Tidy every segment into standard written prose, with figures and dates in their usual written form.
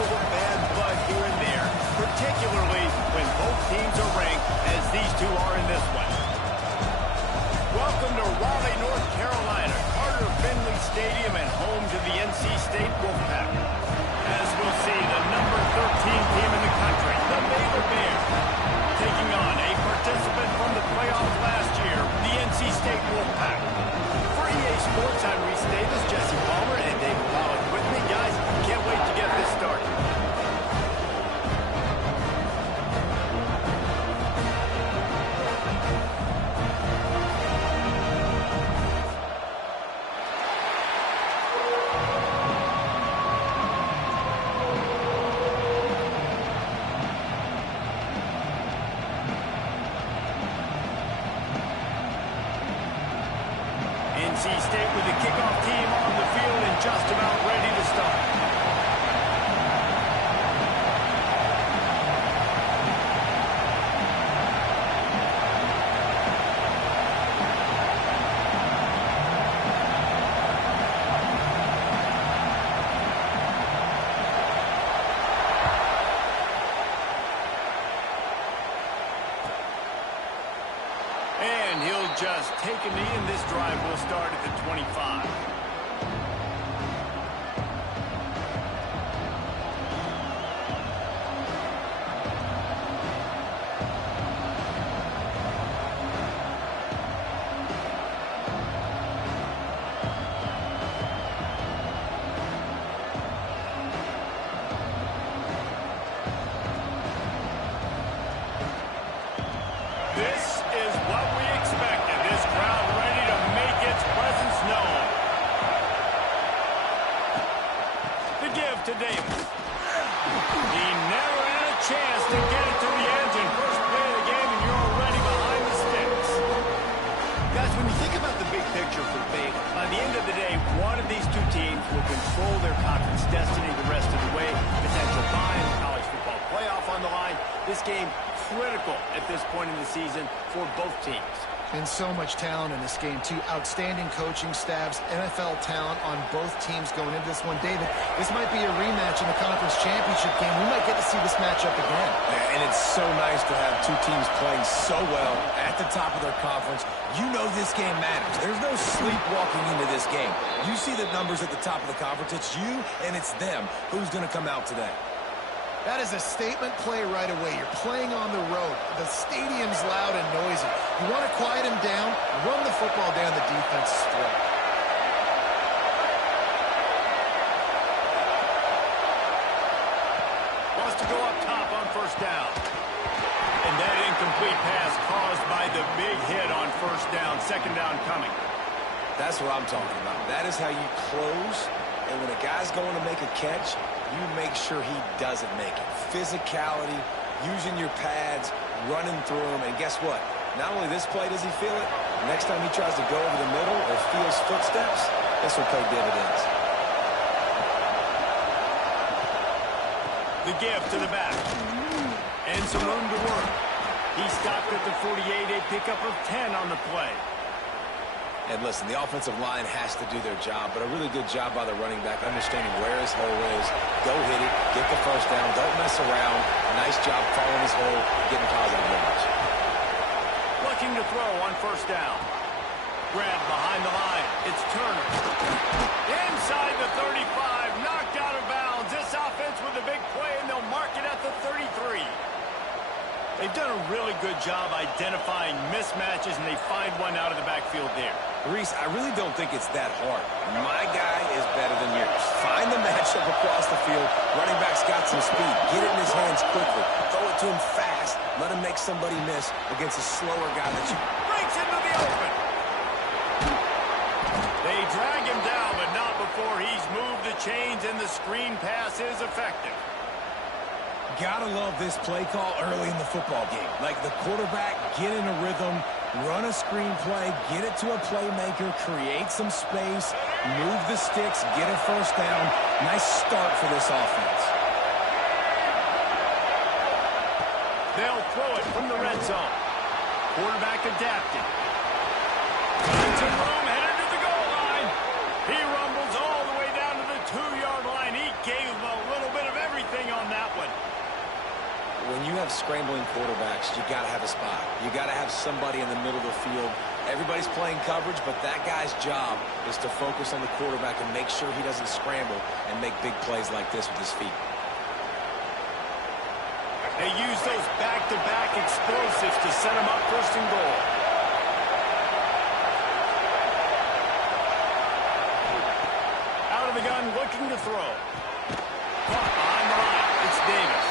sprinkle of bad blood here and there, particularly when both teams are ranked as these two are in this one. Welcome to Raleigh, North Carolina, Carter Finley Stadium and home to the NC State Wolfpack. As we'll see, the number 13 team in the country, the Baylor Bears, taking on a participant from the playoffs last year, the NC State Wolfpack. For EA Sports, I'm Reese Davis, Jesse Palmer, and David Pollock with me. Guys, can't wait to get this started. NC State with the kickoff team on the field and just about ready to start. And he'll just take a knee, and this drive will start at the 25. This is what we expected. This crowd ready to make its presence known. The give to Davis. He never had a chance to get it to the edge in first play of the game, and you're already behind the sticks. Guys, when you think about the big picture for Baylor, by the end of the day, one of these two teams will control their conference destiny the rest of the way. Potential bye in the college football playoff on the line. This game critical at this point in the season for both teams. And so much talent in this game, too. Outstanding coaching staffs, NFL talent on both teams going into this one. David, this might be a rematch in the conference championship game. We might get to see this matchup again. And it's so nice to have two teams playing so well at the top of their conference. You know this game matters. There's no sleepwalking into this game. You see the numbers at the top of the conference. It's you and it's them. Who's going to come out today? That is a statement play right away. You're playing on the road. The stadium's loud and noisy. You want to quiet him down, run the football down the defense's throat. Wants to go up top on first down. And that incomplete pass caused by the big hit on first down. Second down coming. That's what I'm talking about. That is how you close. And when a guy's going to make a catch, you make sure he doesn't make it. Physicality, using your pads, running through them. And guess what? Not only this play does he feel it, next time he tries to go over the middle or feels footsteps, this will pay dividends. The give to the back. And some room to work. He stopped at the 48, a pickup of 10 on the play. And listen, the offensive line has to do their job, but a really good job by the running back, understanding where his hole is. Go hit it, get the first down, don't mess around. Nice job following his hole, getting positive yards. Looking to throw on first down. Grab behind the line. It's Turner. Inside the 35, knocked out of bounds. This offense with a big play, and they'll mark it at the 33. They've done a really good job identifying mismatches, and they find one out of the backfield there. Reese, I really don't think it's that hard. My guy is better than yours. Find the matchup across the field. Running back's got some speed. Get it in his hands quickly. Throw it to him fast. Let him make somebody miss against a slower guy that you... Breaks into the open. They drag him down, but not before he's moved the chains, and the screen pass is effective. Gotta love this play call early in the football game. Like the quarterback, get in a rhythm, run a screen play, get it to a playmaker, create some space, move the sticks, get a first down. Nice start for this offense. They'll throw it from the red zone. Quarterback adapted. Into room, headed to the goal line. He rumbles all the way down to the 2-yard line. He gave him a little bit of everything when you have scrambling quarterbacks, you got to have a spot. You got to have somebody in the middle of the field. Everybody's playing coverage, but that guy's job is to focus on the quarterback and make sure he doesn't scramble and make big plays like this with his feet. They use those back-to-back explosives to set them up first and goal. Out of the gun, looking to throw. Caught behind the line. It's Davis.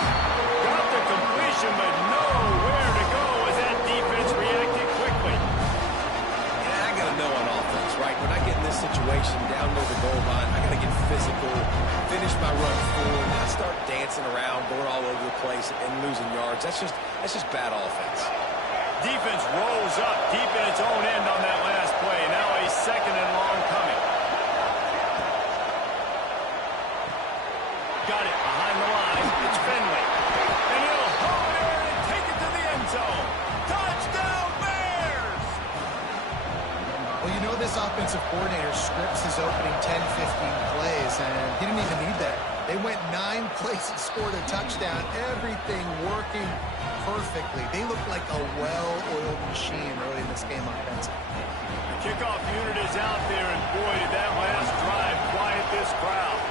Got the completion, but nowhere to go as that defense reacted quickly. And I got to know on offense, right? When I get in this situation down near the goal line, I got to get physical, finish my run forward, not start dancing around, going all over the place and losing yards. That's just bad offense. Defense rolls up deep in its own end on that last play. Now a second and long coming. Got it behind the line. It's Finley. And he'll hold it in and take it to the end zone. Touchdown, Bears! Well, you know this offensive coordinator scripts his opening 10, 15 plays, and he didn't even need that. They went 9 plays and scored a touchdown. Everything working perfectly. They look like a well-oiled machine early in this game offensively. The kickoff unit is out there, and boy, did that last drive quiet this crowd.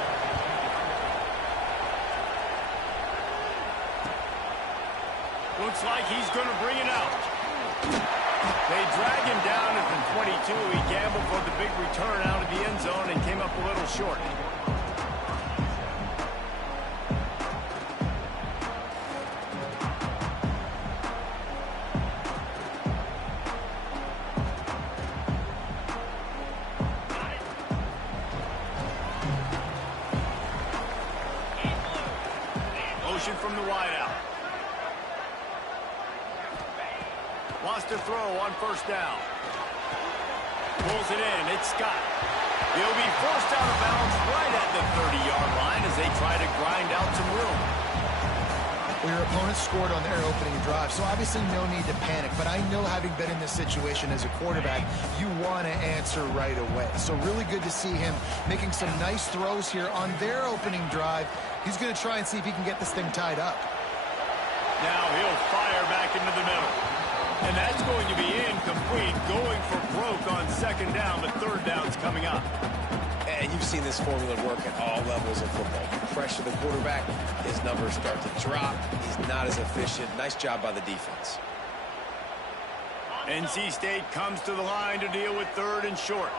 Looks like he's going to bring it out. They drag him down at the 22. He gambled for the big return out of the end zone and came up a little short. Motion from the wideout. Lost a throw on first down. Pulls it in. It's Scott. He'll be forced out of bounds right at the 30-yard line as they try to grind out some room. Well, your opponent scored on their opening drive, so obviously no need to panic. But I know, having been in this situation as a quarterback, you want to answer right away. So really good to see him making some nice throws here on their opening drive. He's going to try and see if he can get this thing tied up. Now he'll fire back into the middle. And that's going to be incomplete, going for broke on second down, but third down's coming up. And you've seen this formula work at all levels of football. You pressure the quarterback, his numbers start to drop. He's not as efficient. Nice job by the defense. NC State comes to the line to deal with third and short.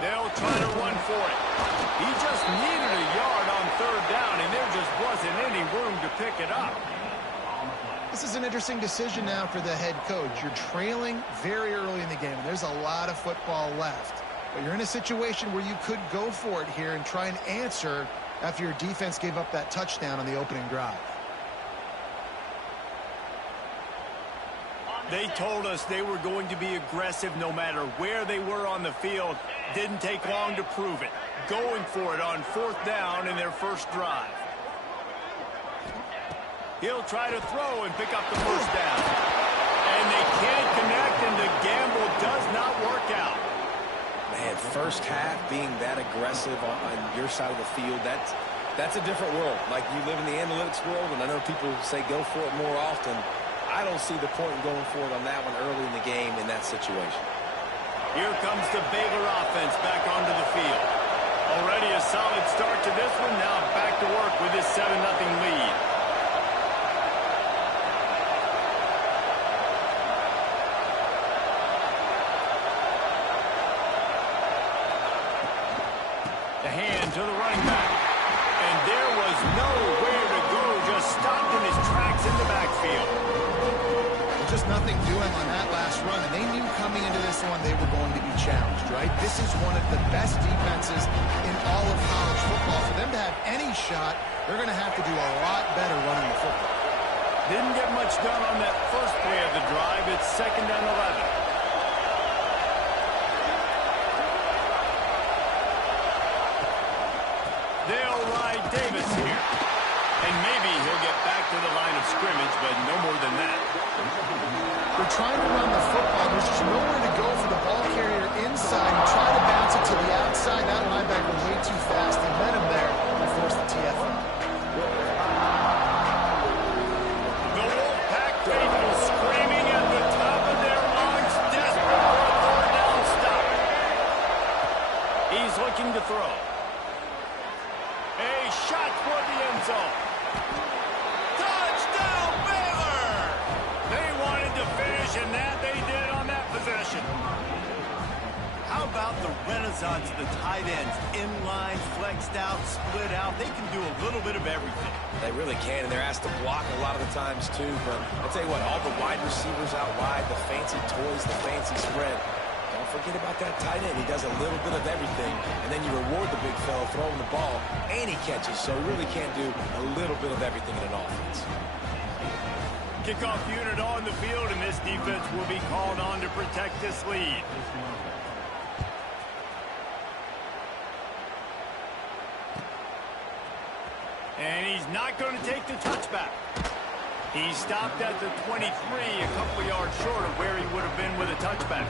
They'll try to run for it. He just needed a yard on third down, and there just wasn't any room to pick it up. This is an interesting decision now for the head coach. You're trailing very early in the game. There's a lot of football left. But you're in a situation where you could go for it here and try and answer after your defense gave up that touchdown on the opening drive. They told us they were going to be aggressive no matter where they were on the field. Didn't take long to prove it. Going for it on fourth down in their first drive. He'll try to throw and pick up the first down. And they can't connect, and the gamble does not work out. Man, first half being that aggressive on your side of the field, that's a different world. Like, you live in the analytics world, and I know people say go for it more often. I don't see the point in going for it on that one early in the game in that situation. Here comes the Baylor offense back onto the field. Already a solid start to this one. Now back to work with this 7-0 lead. The hand to the running back. And there was nowhere to go. Just stopped in his tracks in the backfield. Just nothing doing on that last run, and they knew coming into this one they were going to be challenged, right? This is one of the best defenses in all of college football. For them to have any shot, they're going to have to do a lot better running the football. Didn't get much done on that first play of the drive. It's 2nd and 11. They'll ride Davis here. And maybe he'll get back to the line of scrimmage, but no more than that. They're trying to run the football. There's just nowhere to go for the ball carrier inside. Try to bounce it to the outside. That linebacker way too fast. looking to throw. A shot toward the end zone. Touchdown, Baylor! They wanted to finish, and that they did on that possession. How about the renaissance of the tight ends? Inline, flexed out, split out. They can do a little bit of everything. They really can, and they're asked to block a lot of the times, too. But I'll tell you what, all the wide receivers out wide, the fancy toys, the fancy spread. Don't forget about that tight end. He does a little bit of everything, and then you reward the big fella throwing the ball, and he catches. So he really can't do a little bit of everything in an offense. Kickoff unit on the field, and this defense will be called on to protect this lead. And he's not going to take the touchback. He stopped at the 23, a couple yards short of where he would have been with a touchback.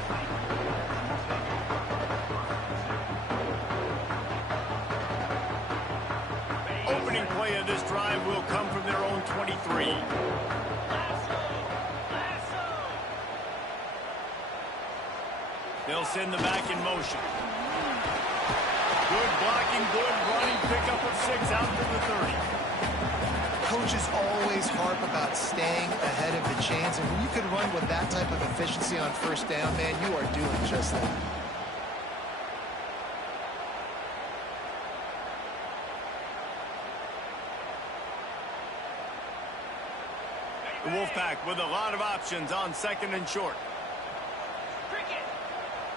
Opening play of this drive will come from their own 23. They'll send the back in motion. Good blocking, good running, pickup of 6 out to the 30. Coaches always harp about staying ahead of the chains, and when you can run with that type of efficiency on first down, man, you are doing just that. The Wolfpack with a lot of options on second and short.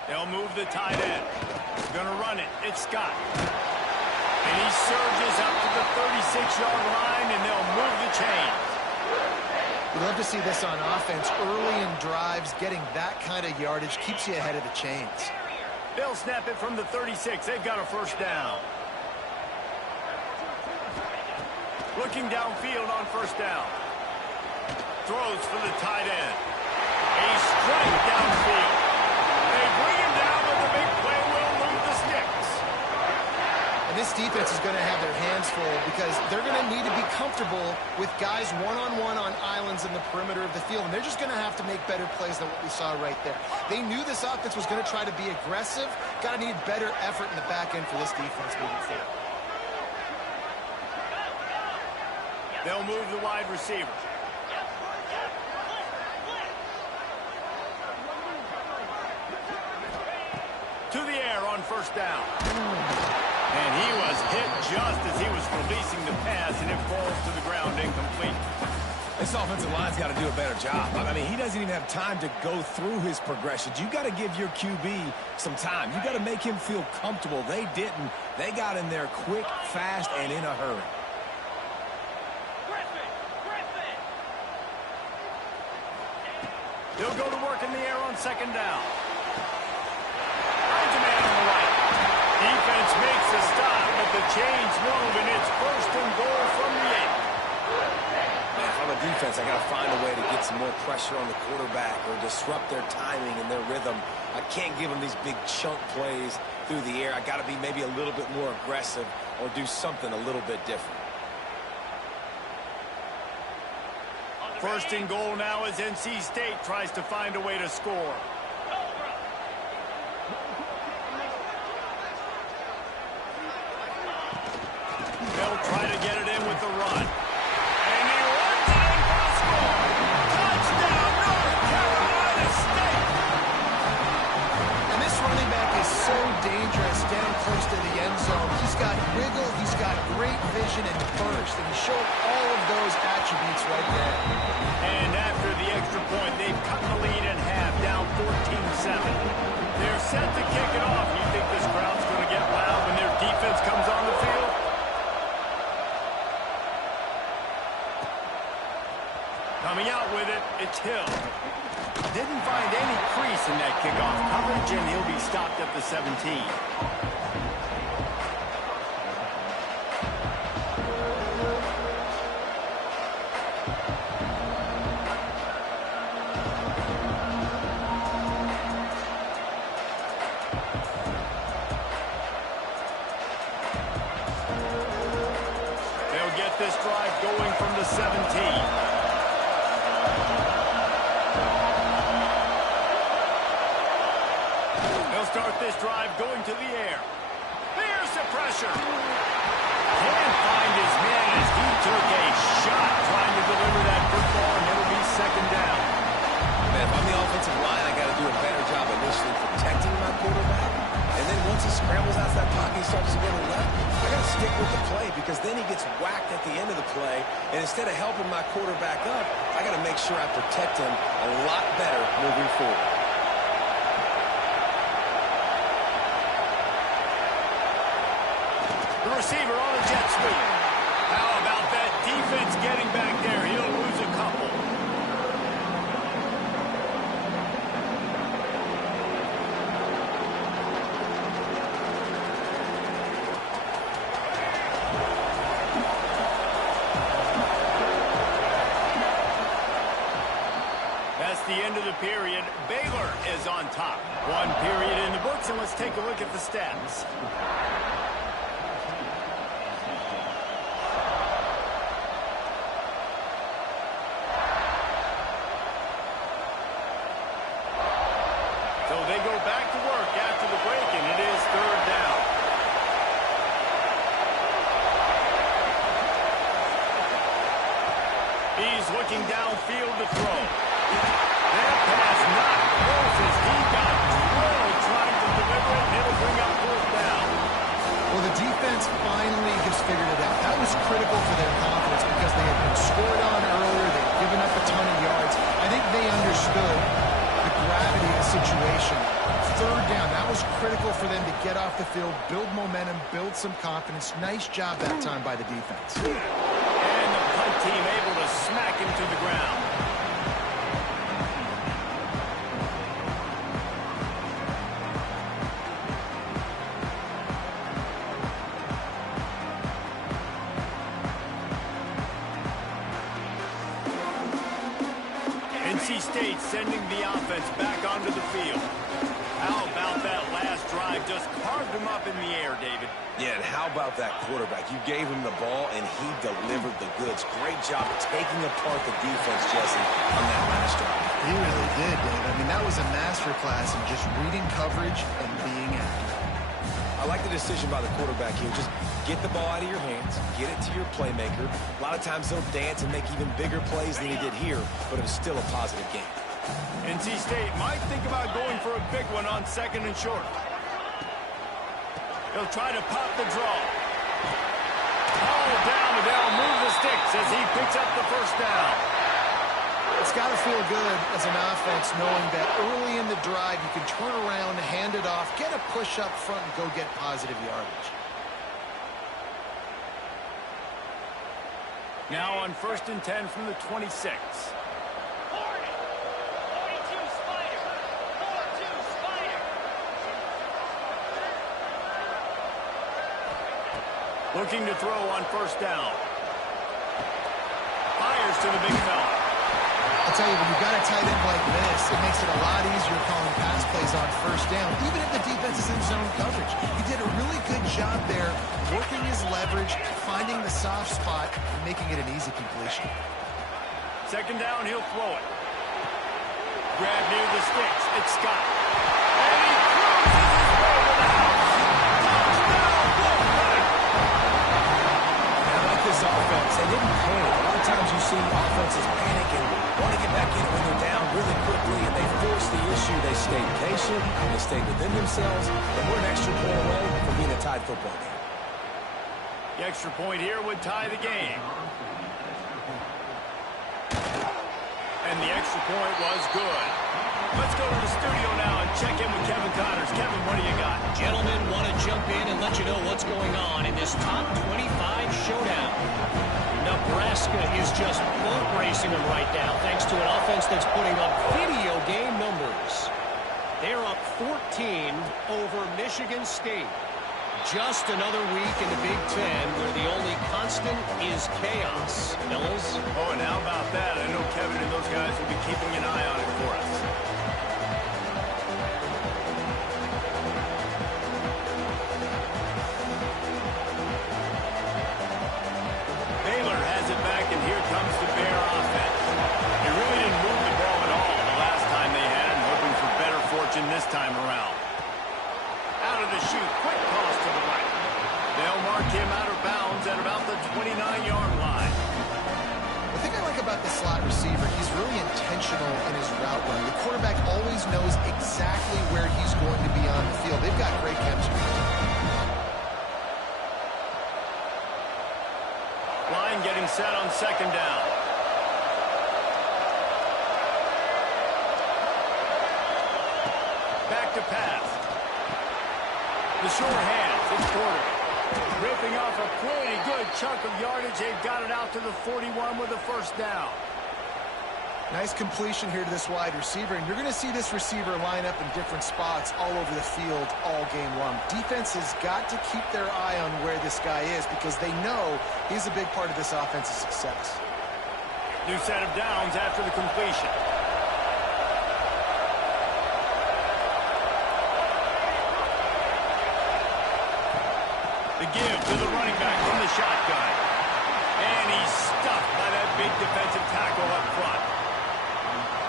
They'll move the tight end. Gonna run it. It's Scott. And he surges up to the 36-yard line, and they'll move the chains. We love to see this on offense. Early in drives, getting that kind of yardage keeps you ahead of the chains. They'll snap it from the 36. They've got a first down. Looking downfield on first down. Throws for the tight end. A strike downfield. They bring him down, but the big play will move the sticks. And this defense is going to have their hands full because they're going to need to be comfortable with guys one-on-one on islands in the perimeter of the field. And they're just going to have to make better plays than what we saw right there. They knew this offense was going to try to be aggressive. Got to need better effort in the back end for this defense moving forward. They'll move the wide receiver. To the air on first down. And he was hit just as he was releasing the pass, and it falls to the ground incomplete. This offensive line's got to do a better job. I mean, he doesn't even have time to go through his progressions. You got to give your QB some time. You got to make him feel comfortable. They didn't. They got in there quick, fast, and in a hurry. He'll go to work in the air on second down. Finds a man on the right. Defense makes a stop, but the chains move, and it's first and goal from the 8. Man, if I'm a defense, I got to find a way to get some more pressure on the quarterback or disrupt their timing and their rhythm. I can't give them these big chunk plays through the air. I got to be maybe a little bit more aggressive or do something a little bit different. First and goal now as NC State tries to find a way to score. They'll try to get it in with the run. And he runs it in for a score. Touchdown, North Carolina State. And this running back is so dangerous down close to the end zone. He's got wiggle, he's got great vision and burst, and he showed all of those attributes right there. And after the extra point, they've cut the lead in half, down 14-7. They're set to kick it off. You think this crowd's going to get loud when their defense comes on the field? Coming out with it, it's Hill. Didn't find any crease in that kickoff coverage, and he'll be stopped at the 17. They'll get this drive going from the 17. They'll start this drive going to the air. Here's the pressure. Can't find his man as he took a shot trying to deliver that football, and it'll be second down. Man, if I'm the offensive line, I got to do a better job initially protecting my quarterback. And then once he scrambles out of that pocket, he starts to go to the left, I got to stick with the play because then he gets whacked at the end of the play. And instead of helping my quarterback up, I got to make sure I protect him a lot better moving forward. The receiver on the jet sweep. How about that defense getting back there? He'll lose a couple. That's the end of the period. Baylor is on top. One period in the books, and let's take a look at the stats. So they go back to work after the break, and it is third down. He's looking downfield to throw. That pass not close as he got drilled trying to deliver it, and it'll bring up fourth down. Well, the defense finally has figured it out. That was critical for their confidence because they had been scored on earlier. They'd given up a ton of yards. I think they understood the gravity of the situation. Third down, that was critical for them to get off the field, build momentum, build some confidence. Nice job that time by the defense. And the punt team able to smack him to the ground. NC State sending the offense back onto the field. How about that last drive? Just carved him up in the air, David. Yeah, and how about that quarterback? You gave him the ball, and he delivered the goods. Great job of taking apart the defense, Jesse, on that last drive. He really did, Dave. I mean, that was a masterclass in just reading coverage and being accurate. I like the decision by the quarterback here. Just get the ball out of your hands, get it to your playmaker. A lot of times he'll dance and make even bigger plays than he did here, but it was still a positive game. NC State might think about going for a big one on second and short. He'll try to pop the draw. Ball down, and they'll move the sticks as he picks up the first down. It's got to feel good as an offense knowing that early in the drive you can turn around, hand it off, get a push up front, and go get positive yardage. Now on 1st and 10 from the 26. Looking to throw on first down. Fires to the big fella. I'll tell you, when you've got a tight end like this, it makes it a lot easier calling pass plays on first down, even if the defense is in zone coverage. He did a really good job there, working his leverage, finding the soft spot, and making it an easy completion. Second down, he'll throw it. Grab near the sticks. It's Scott. And he cruises his way to the house. Touchdown, Bullpen! I like this offense. They didn't panic. A lot of times you see offenses panic and want to get back in when they're down really quickly, and they force the issue. They stayed patient, they stayed within themselves, and we're an extra point away from being a tied football game. The extra point here would tie the game. And the extra point was good. Let's go to the studio now and check in with Kevin Connors. Kevin, what do you got? Gentlemen, want to jump in and let you know what's going on in this top 25 showdown. Nebraska is just boat racing them right now, thanks to an offense that's putting up video game numbers. They're up 14 over Michigan State. Just another week in the Big Ten where the only constant is chaos. Fellas? Oh, and how about that? I know Kevin and those guys will be keeping an eye on it for us. Baylor has it back, and here comes the Bear offense. They really didn't move the ball at all the last time they had it, hoping for better fortune this time around. Out of the chute, quick toss to the right. him out of bounds at about the 29-yard line. The thing I like about the slot receiver, he's really intentional in his route running. The quarterback always knows exactly where he's going to be on the field. They've got great chemistry. Line getting set on second down. Back to pass. The short hands, it's Porter. Ripping off a pretty good chunk of yardage. They've got it out to the 41 with a first down. Nice completion here to this wide receiver, and you're going to see this receiver line up in different spots all over the field all game long. Defense has got to keep their eye on where this guy is because they know he's a big part of this offense's success. New set of downs after the completion. The give to the running back from the shotgun. And he's stuffed by that big defensive tackle up front.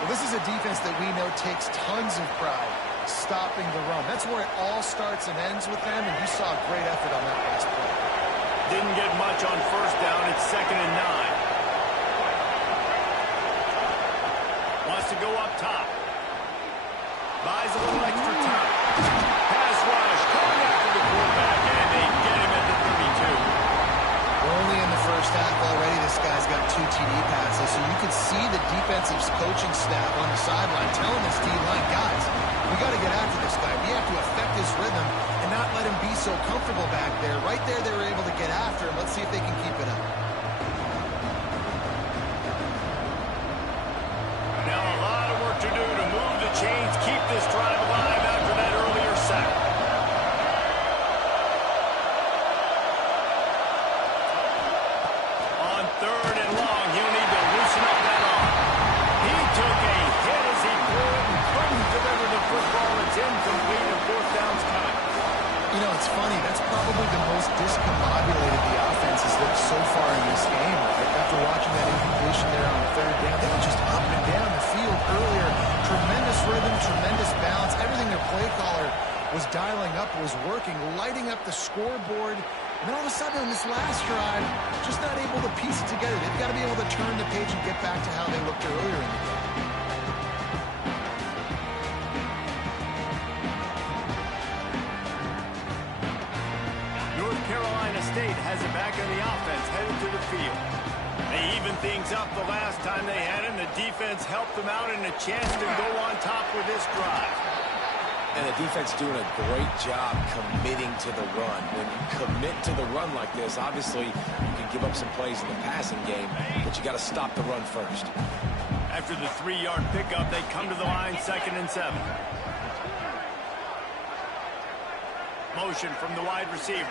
Well, this is a defense that we know takes tons of pride stopping the run. That's where it all starts and ends with them, and you saw a great effort on that last play. Didn't get much on first down. It's 2nd and 9. Wants to go up top. Buys a little extra time. Pass rush. Coming after the quarterback, and they get him at the 32. We're only in the first half already. This guy's got 2 TD passes, so you could see the defensive coaching staff on the sideline telling this D-line, guys, we got to get after this guy. We have to affect his rhythm and not let him be so comfortable back there. Right there, they were able to get after him. Let's see if they can keep it up. Now a lot of work to do to move the chains, keep this drive alive after that earlier sack. On 3rd and long, he'll need to loosen up that arm. He took a hit as he threw it and couldn't deliver the football. It's incomplete and 4th down's coming. You know, it's funny. That's probably the most discombobulated the offense has looked so far in this game. After watching that incompletion there on 3rd down, they were just up and down the field earlier. Tremendous rhythm, tremendous balance. Everything their play caller was dialing up was working, lighting up the scoreboard. And then all of a sudden on this last drive, just not able to piece it together. They've got to be able to turn the page and get back to how they looked earlier in the game. North Carolina State has it back in the offense, headed to the field. They evened things up the last time they had him. The defense helped them out and a chance to go on top with this drive. And the defense doing a great job committing to the run. When you commit to the run like this, obviously you can give up some plays in the passing game, but you got to stop the run first. After the 3-yard pickup, they come to the line, 2nd and 7. Motion from the wide receiver.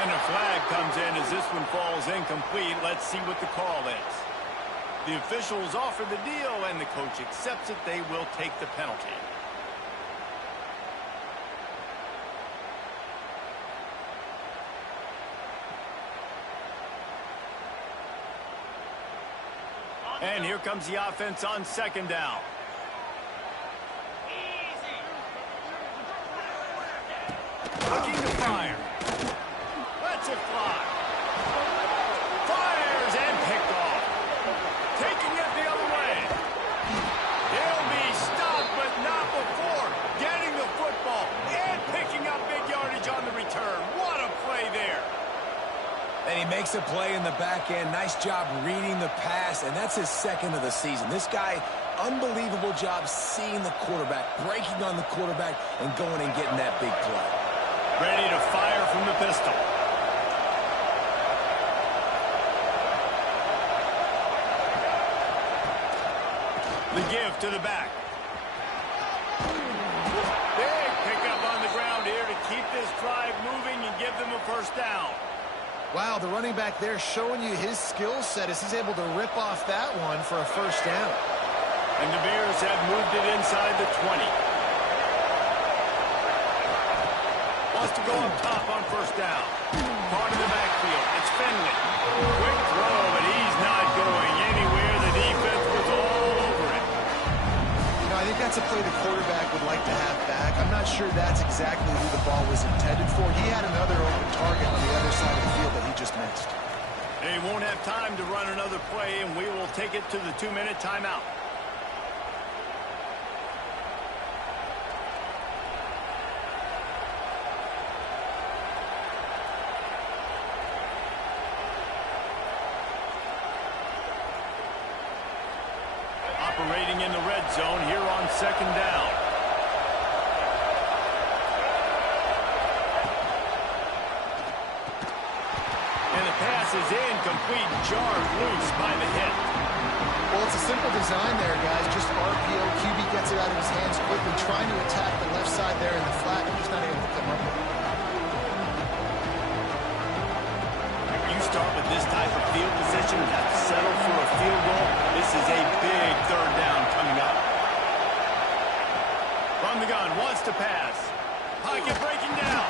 And a flag comes in as this one falls incomplete. Let's see what the call is. The officials offer the deal, and the coach accepts it. They will take the penalty. And here comes the offense on 2nd down. Looking to fire. Lets it fly. Fires and picked off. Taking it the other way. He'll be stopped, but not before getting the football and picking up big yardage on the return. What a play there. And he makes a play in the back end. Nice job reading the pass, and that's his 2nd of the season. This guy, unbelievable job seeing the quarterback, breaking on the quarterback, and going and getting that big play. Ready to fire from the pistol. The give to the back. Big pickup on the ground here to keep this drive moving and give them a first down. Wow, the running back there showing you his skill set as he's able to rip off that one for a first down. And the Bears have moved it inside the 20. Wants to go up top on first down. Caught in the backfield. It's Finley. Quick throw, but he's not going anywhere. The defense was all over it. You know, I think that's a play the quarterback would like to have back. I'm not sure that's exactly who the ball was intended for. He had another open target on the other side of the field that he just missed. They won't have time to run another play, and we will take it to the 2-minute timeout. Operating in the red zone here on 2nd down. And the pass is incomplete, jarred loose by the hit. Well, it's a simple design there, guys. Just RPO. QB gets it out of his hands quickly, trying to attack the left side there in the flat, but he's not able to come up with it. You start with this type of field position, have to settle for a field goal. This is a big 3rd down coming up. From the gun, wants to pass. Pocket breaking down.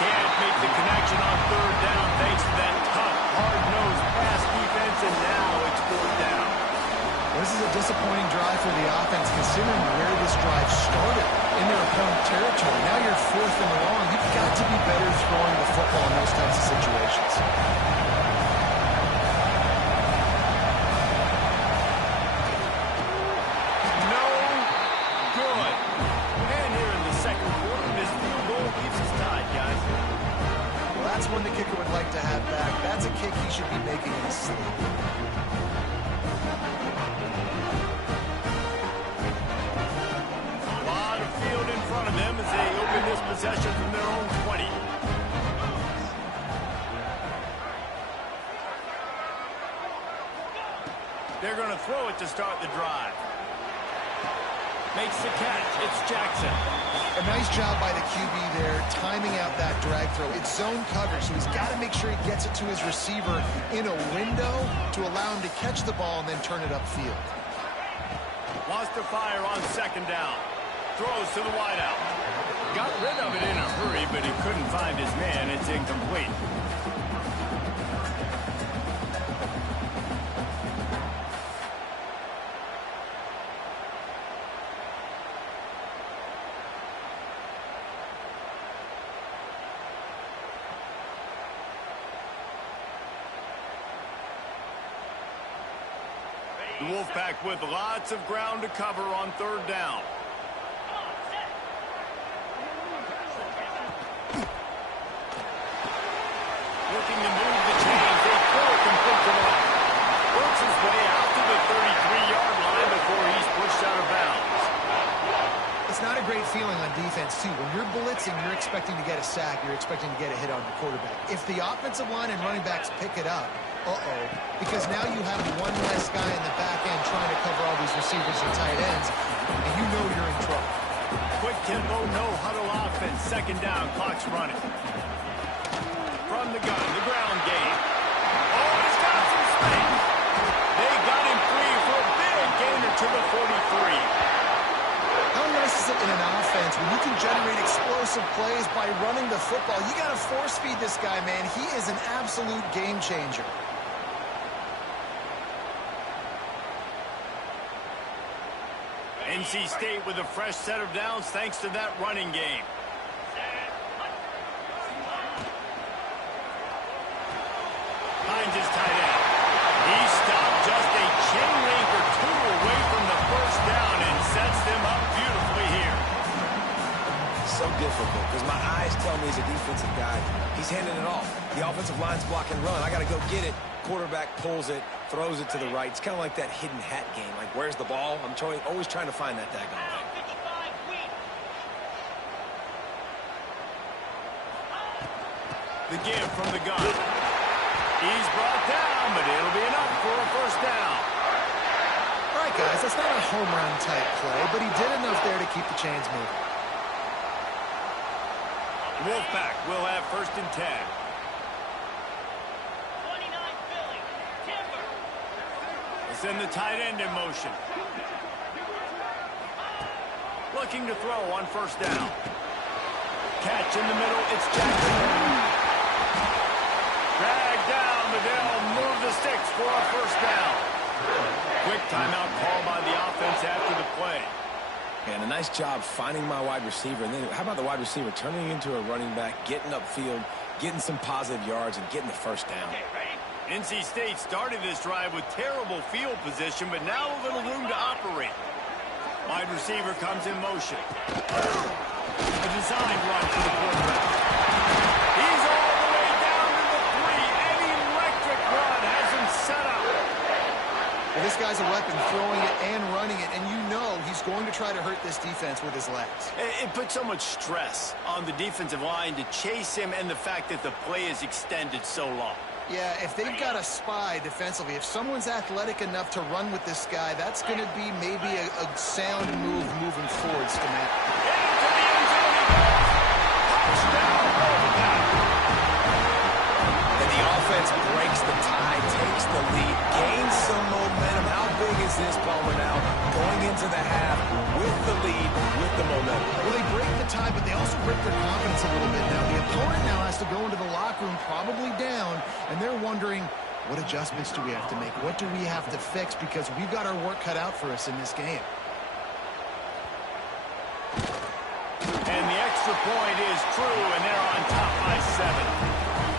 Can't make the connection on 3rd down thanks to that tough, hard-nosed pass defense, and now it's 4th down. This is a disappointing drive for the offense, considering where this drive started in their opponent territory. Now you're 4th and long. You've got to be better throwing the football in those types of situations. No good. And here in the 2nd quarter, this field goal keeps us tied, guys. Well, that's one the kicker would like to have back. That's a kick he should be making in his sleep. Of them as they open this possession from their own 20. They're going to throw it to start the drive. Makes the catch. It's Jackson. A nice job by the QB there, timing out that drag throw. It's zone coverage, so he's got to make sure he gets it to his receiver in a window to allow him to catch the ball and then turn it upfield. Wants to fire on 2nd down. Throws to the wideout. Got rid of it in a hurry, but he couldn't find his man. It's incomplete. The Wolfpack with lots of ground to cover on 3rd down. Looking to move the chains. They throw it complete to Lott. Works his way out to the 33-yard line before he's pushed out of bounds. It's not a great feeling on defense, too. When you're blitzing, you're expecting to get a sack. You're expecting to get a hit on your quarterback. If the offensive line and running backs pick it up, because now you have one less guy in the back end trying to cover all these receivers and tight ends, and you know you're in trouble. Quick tempo, no huddle offense. 2nd down, clock's running. From the gun, the ground game. Oh, he's got some space. They got him free for a big gainer to the 43. How nice is it in an offense when you can generate explosive plays by running the football? You got to force feed this guy, man. He is an absolute game changer. NC State with a fresh set of downs thanks to that running game. Finds his tight end. He stopped just a chain link or 2 away from the 1st down and sets them up beautifully here. So difficult because my eyes tell me as a defensive guy, he's handing it off. The offensive line's block and run. I got to go get it. Quarterback pulls it, throws it to the right. It's kind of like that hidden hat game. Like, where's the ball? I'm always trying to find that daggone thing. The give from the gun. He's brought down, but it'll be enough for a 1st down. All right, guys, that's not a home run type play, but he did enough there to keep the chains moving. Wolfpack will have 1st and 10. Send the tight end in motion. Looking to throw on 1st down. Catch in the middle. It's Jackson. Dragged down, but they'll move the sticks for a 1st down. Quick timeout call by the offense after the play. And a nice job finding my wide receiver. And then how about the wide receiver turning into a running back, getting upfield, getting some positive yards, and getting the first down. NC State started this drive with terrible field position, but now a little room to operate. Wide receiver comes in motion. A designed run for the quarterback. He's all the way down to the 3. An electric run has him set up. Well, this guy's a weapon, throwing it and running it, and you know he's going to try to hurt this defense with his legs. It puts so much stress on the defensive line to chase him, and the fact that the play is extended so long. Yeah, if they've got a spy defensively, if someone's athletic enough to run with this guy, that's going to be maybe a sound move moving forward, schematic. And the offense breaks the tie, takes the lead, gains some momentum. How big is this, Palmer, now? Going into the half with the lead, with the momentum. Well, they break the tie, but they also break their confidence a little bit now. The opponent now has to go into the locker room, probably down, and they're wondering, what adjustments do we have to make? What do we have to fix? Because we've got our work cut out for us in this game. And the extra point is true, and they're on top by 7.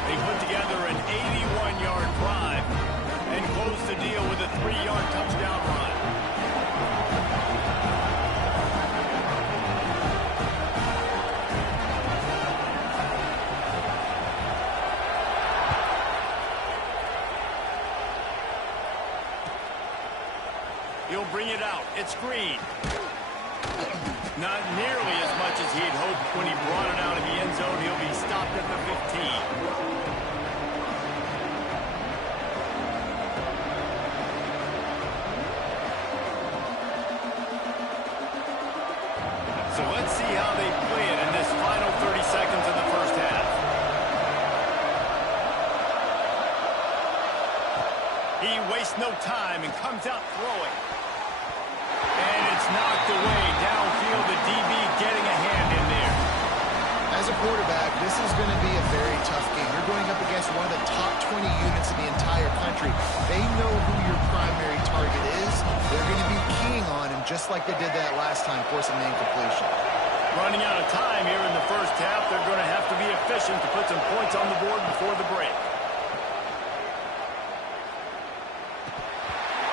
They put together an 81-yard drive and close the deal with a 3-yard touchdown run. He'll bring it out. It's Green. Not nearly as much as he'd hoped when he brought it out of the end zone. He'll be stopped at the 15. So let's see how they play it in this final 30 seconds of the first half. He wastes no time and comes out throwing. And it's knocked away downfield. The DB getting a hand in there. As a quarterback, this is going to be a very tough game. You're going up against one of the top 20 units in the entire country. They know who your primary target is. They're going to be keying on him just like they did that last time, forcing the incompletion. Running out of time here in the first half. They're going to have to be efficient to put some points on the board before the break.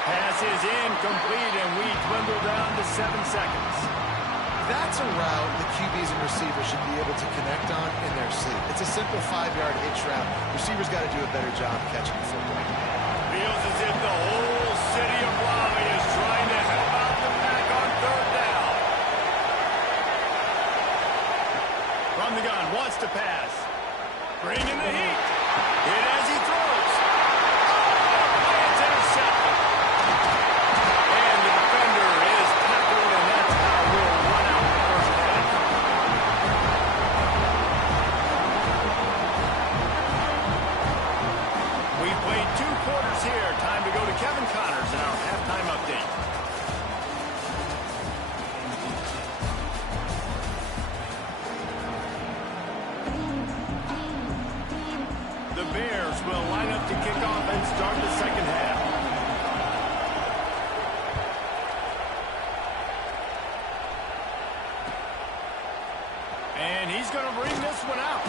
Pass is incomplete, and we dwindle down to 7 seconds. That's a route the QBs and receivers should be able to connect on in their sleep. It's a simple 5-yard hitch route. Receivers got to do a better job catching the football. Feels as if the whole city of Raleigh is trying to help out the pack on 3rd down. From the gun, wants to pass. Bringing the heat. Hit as he throws. It's intercepted. And the defender is tackled, and that's how we'll run out the first half. We've played 2 quarters here. Time to go to Kevin Connors in our halftime update. The Bears will line up to kick off and start the second half. And he's going to bring this one out.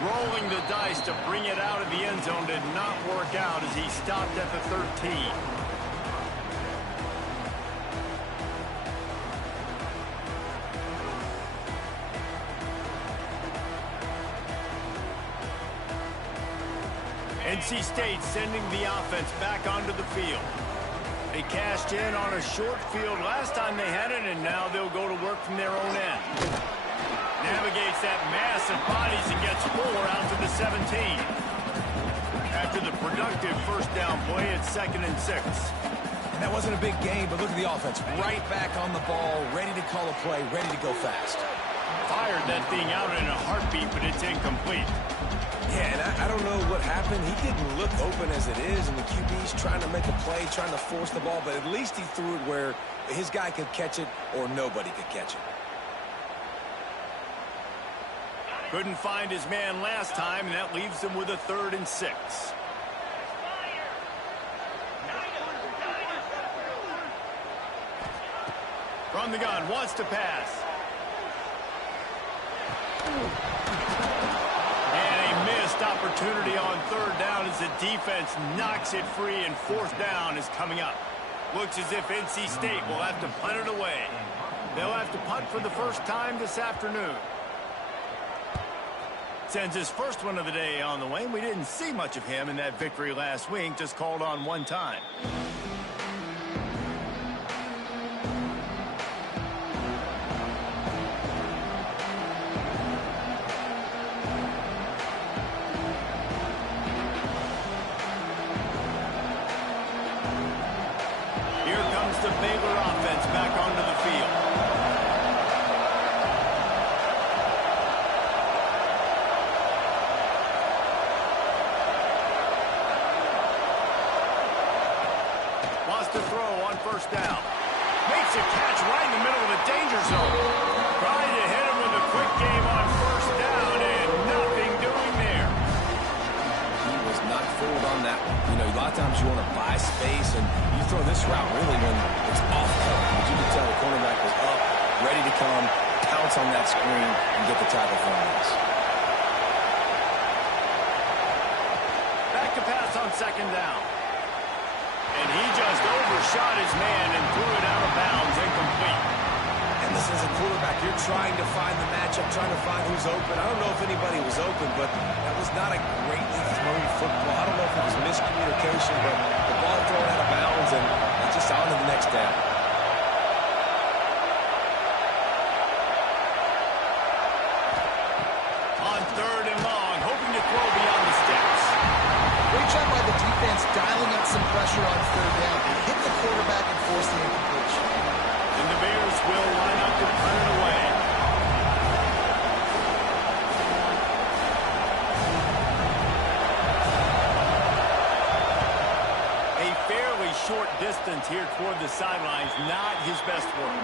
Rolling the dice to bring it out of the end zone did not work out as he stopped at the 13. NC State sending the offense back onto the field. They cashed in on a short field last time they had it, and now they'll go to work from their own end. Navigates that mass of bodies and gets 4 out to the 17. After the productive first down play, it's 2nd and 6. And that wasn't a big gain, but look at the offense. Right back on the ball, ready to call a play, ready to go fast. Fired that thing out in a heartbeat, but it's incomplete. Yeah, and I don't know what happened. He didn't look open as it is, and the QB's trying to make a play, trying to force the ball, but at least he threw it where his guy could catch it or nobody could catch it. Couldn't find his man last time, and that leaves him with a 3rd and 6. From the gun, wants to pass. And a missed opportunity on third down as the defense knocks it free, and fourth down is coming up. Looks as if NC State will have to punt it away. They'll have to punt for the first time this afternoon. Sends his first one of the day on the way. We didn't see much of him in that victory last week, just called on one time. Here comes the Baylor offense back onto the field. To throw on first down. Makes a catch right in the middle of the danger zone. Trying to hit him with a quick game on first down, and nothing doing there. He was not fooled on that one. You know, a lot of times you want to buy space, and you throw this route really when it's off cover. But you can tell the cornerback was up, ready to come, pounce on that screen, and get the tackle for him. Back to pass on second down. And he just overshot his man and threw it out of bounds, incomplete. And this is a quarterback. You're trying to find the matchup, trying to find who's open. I don't know if anybody was open, but that was not a greatly thrown football. I don't know if it was miscommunication, but the ball thrown out of bounds, and it's just on to the next down. On third and long, hoping to throw beyond the sticks. Great job by the defense dialing up some pressure on third down. They hit the quarterback and force the incompletion. And the Bears will line up to punt it away. A fairly short distance here toward the sidelines, not his best work.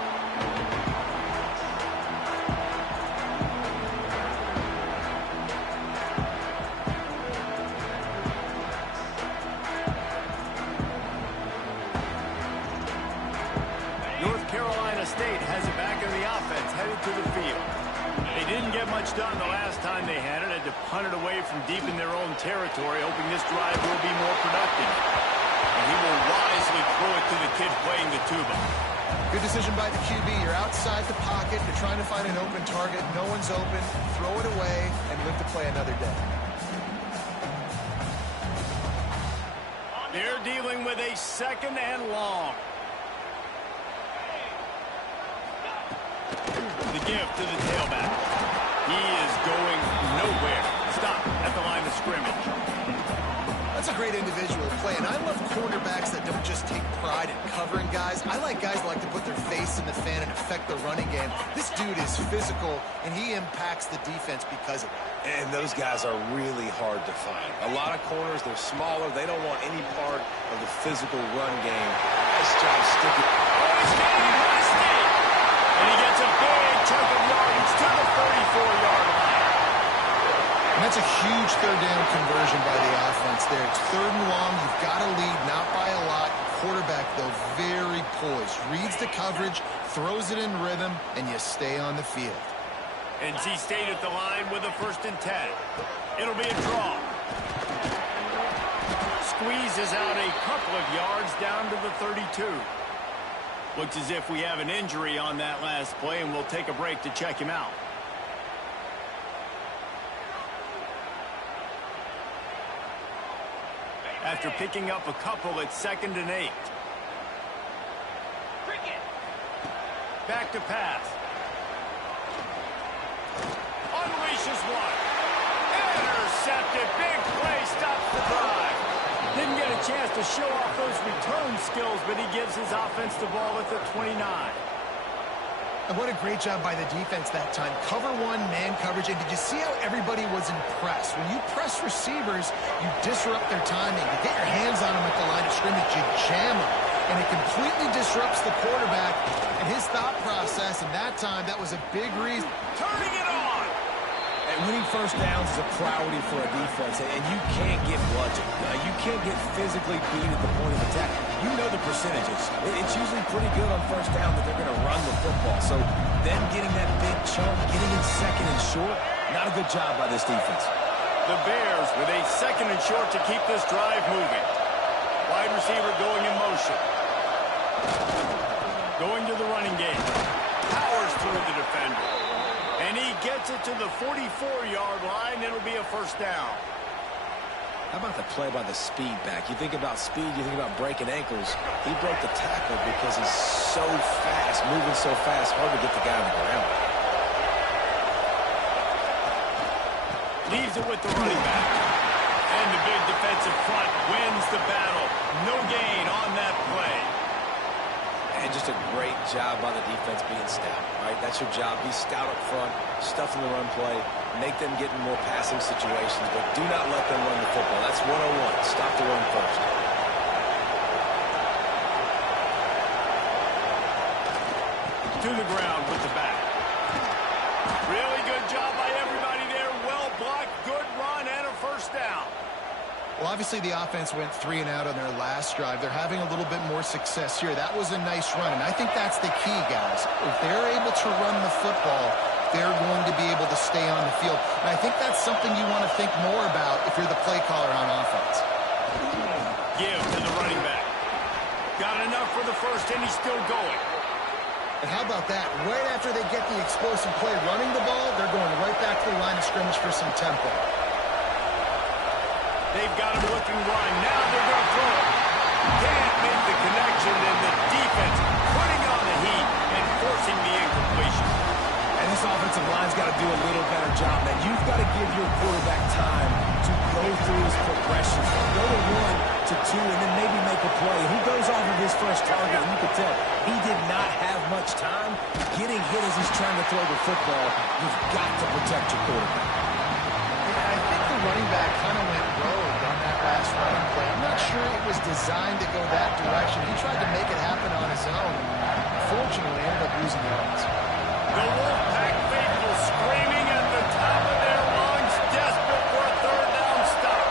State has it back in the offense, headed to the field. They didn't get much done the last time they had it. Had to punt it away from deep in their own territory, hoping this drive will be more productive. And he will wisely throw it to the kid playing the tuba. Good decision by the QB. You're outside the pocket. You're trying to find an open target. No one's open. Throw it away and live to play another day. They're dealing with a second and long. The give to the tailback. He is going nowhere. Stop at the line of scrimmage. That's a great individual play, and I love cornerbacks that don't just take pride in covering guys. I like guys that like to put their face in the fan and affect the running game. This dude is physical, and he impacts the defense because of it. And those guys are really hard to find. A lot of corners, they're smaller. They don't want any part of the physical run game. Nice job sticking. Oh, he's getting arrested! And he gets a big chunk of yardage to the 34-yard line. And that's a huge third down conversion by the offense there. It's third and long. You've got to lead, not by a lot. Quarterback, though, very poised. Reads the coverage, throws it in rhythm, and you stay on the field. NC State at the line with a 1st and 10. It'll be a draw. Squeezes out a couple of yards down to the 32. Looks as if we have an injury on that last play, and we'll take a break to check him out. After picking up a couple at 2nd and 8. Back to pass. Unleashes one. Intercepted. Big play. Stops the drive. Didn't get a chance to show off those return skills, but he gives his offense the ball at the 29. And what a great job by the defense that time. Cover one, man coverage. And did you see how everybody was impressed? When you press receivers, you disrupt their timing. You get your hands on them at the line of scrimmage, you jam them. And it completely disrupts the quarterback and his thought process. And that time, that was a big reason. Turning it on. And winning first downs is a priority for a defense, and you can't get bludgeoned. You can't get physically beat at the point of attack. You know the percentages. It's usually pretty good on first down that they're going to run the So them getting that big chunk, getting in second and short, not a good job by this defense. The Bears with a second and short to keep this drive moving. Wide receiver going in motion. Going to the running game. Powers through the defender. And he gets it to the 44-yard line. It'll be a first down. How about the play by the speed back? You think about speed, you think about breaking ankles. He broke the tackle because he's so fast, moving so fast, hard to get the guy on the ground. Leaves it with the running back. And the big defensive front wins the battle. No gain on that play. And just a great job by the defense being stout, right? That's your job. Be stout up front, stuff in the run play, make them get in more passing situations, but do not let them run the football. That's 101. Stop the run first. To the ground with the back. Really good job by everybody there. Well blocked, good run, and a first down. Well, obviously the offense went 3 and out on their last drive. They're having a little bit more success here. That was a nice run, and I think that's the key, guys. If they're able to run the football, they're going to be able to stay on the field. And I think that's something you want to think more about if you're the play caller on offense. Give to the running back. Got enough for the first, and he's still going. And how about that? Right after they get the explosive play running the ball, they're going right back to the line of scrimmage for some tempo. They've got him looking one. Now they're going to throw it. Can't make the connection, and the defense putting on the heat and forcing the incompletion. And this offensive line's got to do a little better job, man. You've got to give your quarterback time to go through his progressions. Go to 1 to 2 and then maybe make a play. He goes off of his first target, and you can tell he did not have much time getting hit as he's trying to throw the football. You've got to protect your quarterback. Yeah, I think the running back kind of went rogue on that last running play. I'm not sure it was designed to go that direction. He tried to make it happen on his own. Unfortunately, ended up losing yards. The Wolfpack faithful screaming at the top of their lungs, desperate for a third down stop.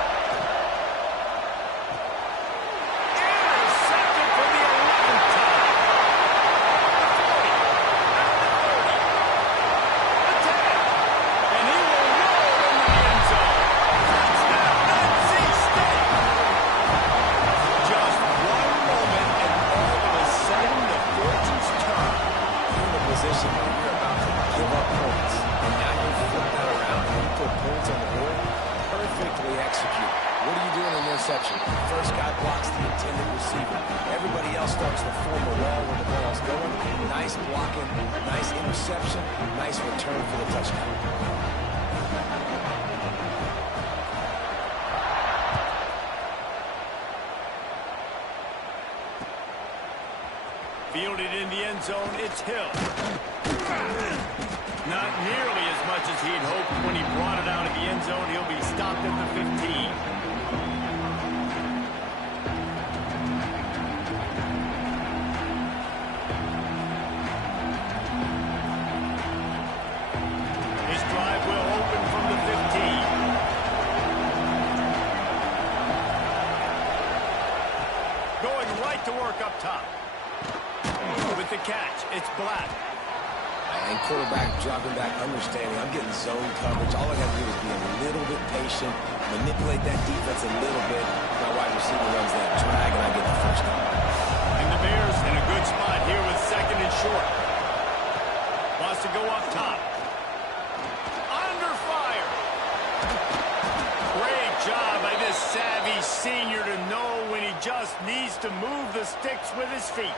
Intercepted for the 11th time. The 40, the 10, and he will roll into the end zone. Touchdown, NC State. Just one moment, and all of a sudden the fortunes turn. You're in a position where you're about to give up points, and now you flip that around and you put points on the board. Perfectly executed. What are you doing in interception? First guy blocks the intended receiver. Everybody else starts to form a wall where the ball's going. Nice blocking, nice interception, nice return for the touchdown. Fielded in the end zone, it's Hill. Not nearly as much as he'd hoped when he brought it out of the end zone. He'll be stopped at the 15. His drive will open from the 15. Going right to work up top. With the catch, it's Black. And quarterback dropping back, understanding I'm getting zone coverage. All I got to do is be a little bit patient, manipulate that defense a little bit. My wide receiver runs that drag, and I get the first down. And the Bears in a good spot here with second and short. Wants to go up top. Under fire. Great job by this savvy senior to know when he just needs to move the sticks with his feet.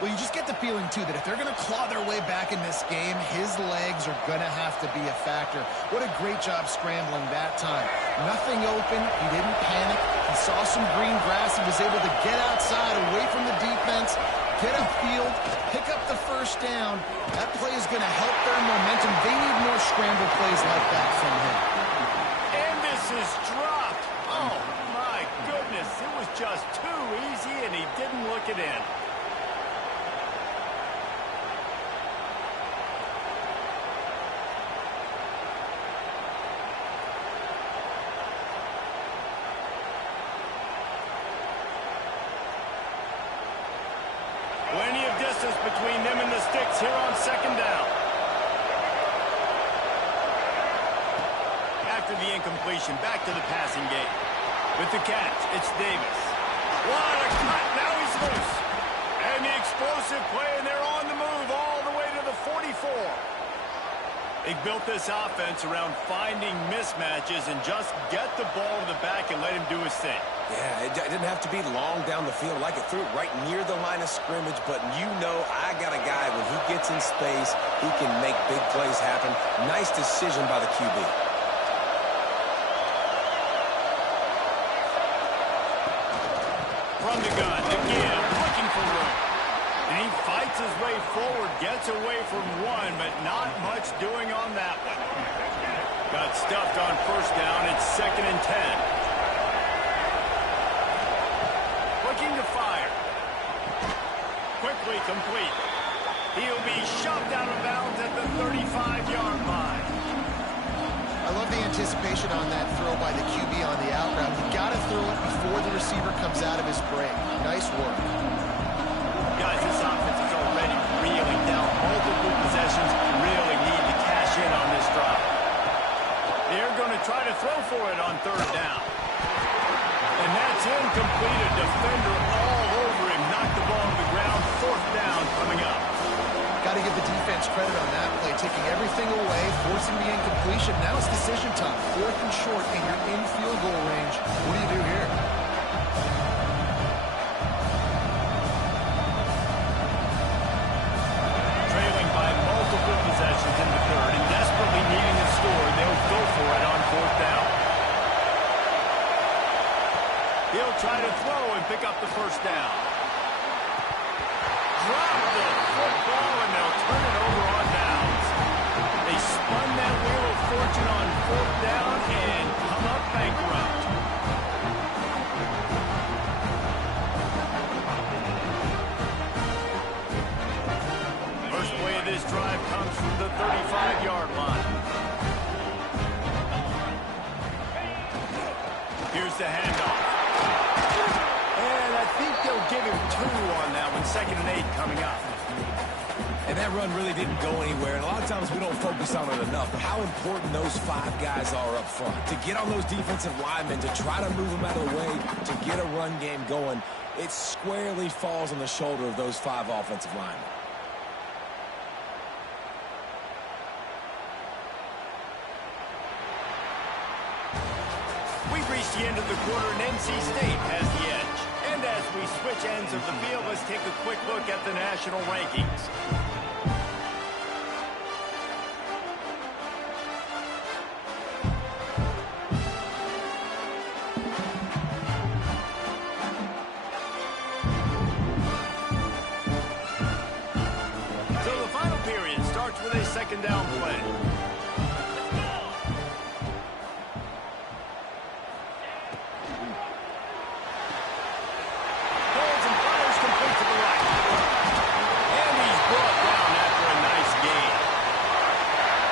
Well, you just get the feeling, too, that if they're going to claw their way back in this game, his legs are going to have to be a factor. What a great job scrambling that time. Nothing open. He didn't panic. He saw some green grass. He was able to get outside, away from the defense, get upfield, pick up the first down. That play is going to help their momentum. They need more scramble plays like that from him. And this is dropped. Oh, my goodness. It was just too easy, and he didn't look it in. Plenty of distance between them and the sticks here on second down. After the incompletion, back to the passing game. With the catch, it's Davis. What a cut! Now he's loose. And the explosive play, and they're on the move all the way to the 44. They built this offense around finding mismatches and just get the ball to the back and let him do his thing. Yeah, it didn't have to be long down the field. Like it threw it right near the line of scrimmage, but you know I got a guy, when he gets in space, he can make big plays happen. Nice decision by the QB. From the gun, again, looking for room. And he fights his way forward, gets away from one, but not much doing on that one. Got stuffed on first down. It's 2nd and 10. Looking to fire. Quickly complete. He'll be shoved out of bounds at the 35-yard line. I love the anticipation on that throw by the QB on the out route. You got to throw it before the receiver comes out of his break. Nice work. Guys, this offense is already reeling down. Multiple possessions, really need to cash in on this drive. They're going to try to throw for it on 3rd down. And that's incomplete. A defender all over him. Knocked the ball on the ground. 4th down coming up. Got to give the defense credit on that play, taking everything away, forcing the incompletion. Now it's decision time. 4th and short, and you're in field goal range. What do you do here? Trailing by multiple possessions in the 3rd and desperately needing a score, they'll go for it on 4th down. He'll try to throw and pick up the 1st down. Drop the football, and they'll turn it over on downs. They spun that wheel of fortune on 4th down and come up bankrupt. First play of this drive comes from the 35-yard line. Here's the handoff. And I think they'll give him 2 on that one. 2nd and 8 coming up. And that run really didn't go anywhere. And a lot of times we don't focus on it enough. But how important those 5 guys are up front. To get on those defensive linemen, to try to move them out of the way, to get a run game going, it squarely falls on the shoulder of those 5 offensive linemen. We've reached the end of the quarter, and NC State has the edge. And as we switch ends of the field, let's take a quick look at the national rankings. So the final period starts with a 2nd down play.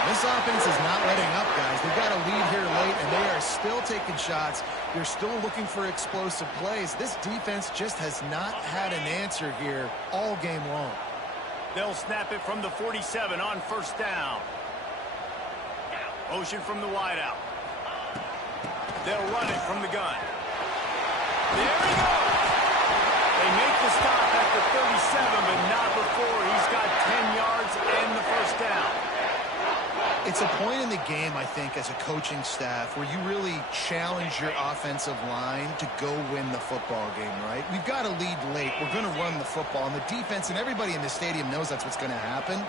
This offense is not letting up, guys. They've got a lead here late, and they are still taking shots. They're still looking for explosive plays. This defense just has not had an answer here all game long. They'll snap it from the 47 on 1st down. Motion from the wideout. They'll run it from the gun. There he goes. They make the stop at the 37, but not before he's got 10 yards and the 1st down. It's a point in the game, I think, as a coaching staff where you really challenge your offensive line to go win the football game, right? We've got a lead late. We're going to run the football. And the defense and everybody in the stadium knows that's what's going to happen.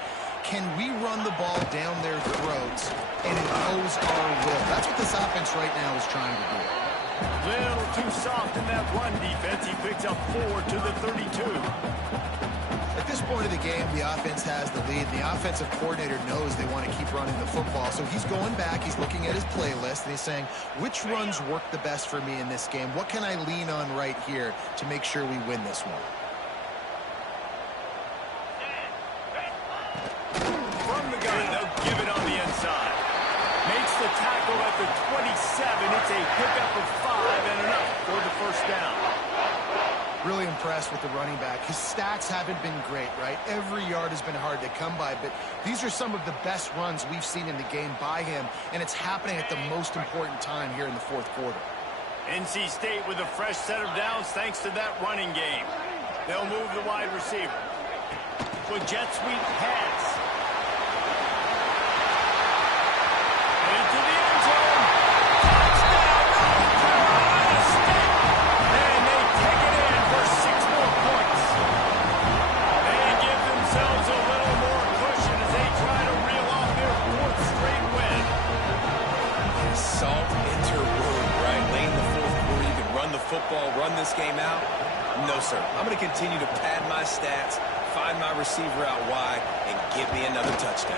Can we run the ball down their throats and impose our will? That's what this offense right now is trying to do. Little too soft in that run defense. He picks up 4 to the 32. At this point of the game, the offense has the lead. The offensive coordinator knows they want to keep running the football. So he's going back, he's looking at his playlist, and he's saying, which runs work the best for me in this game? What can I lean on right here to make sure we win this one? From the gun, they'll give it on the inside. Makes the tackle at the 27. It's a pickup of 5 and enough for the 1st down. Really impressed with the running back. His stats haven't been great, right? Every yard has been hard to come by, but these are some of the best runs we've seen in the game by him, and it's happening at the most important time here in the fourth quarter. NC State with a fresh set of downs thanks to that running game. They'll move the wide receiver. With jet sweep pass. Into the end zone. Touchdown, North Carolina State. And they take it in for 6 more points. They give themselves a little more cushion as they try to reel off their 4th straight win. Salt into room, right? Late in the fourth quarter, you can run the football, run this game out. No, sir. I'm going to continue to pad my stats, find my receiver out wide, and get me another touchdown.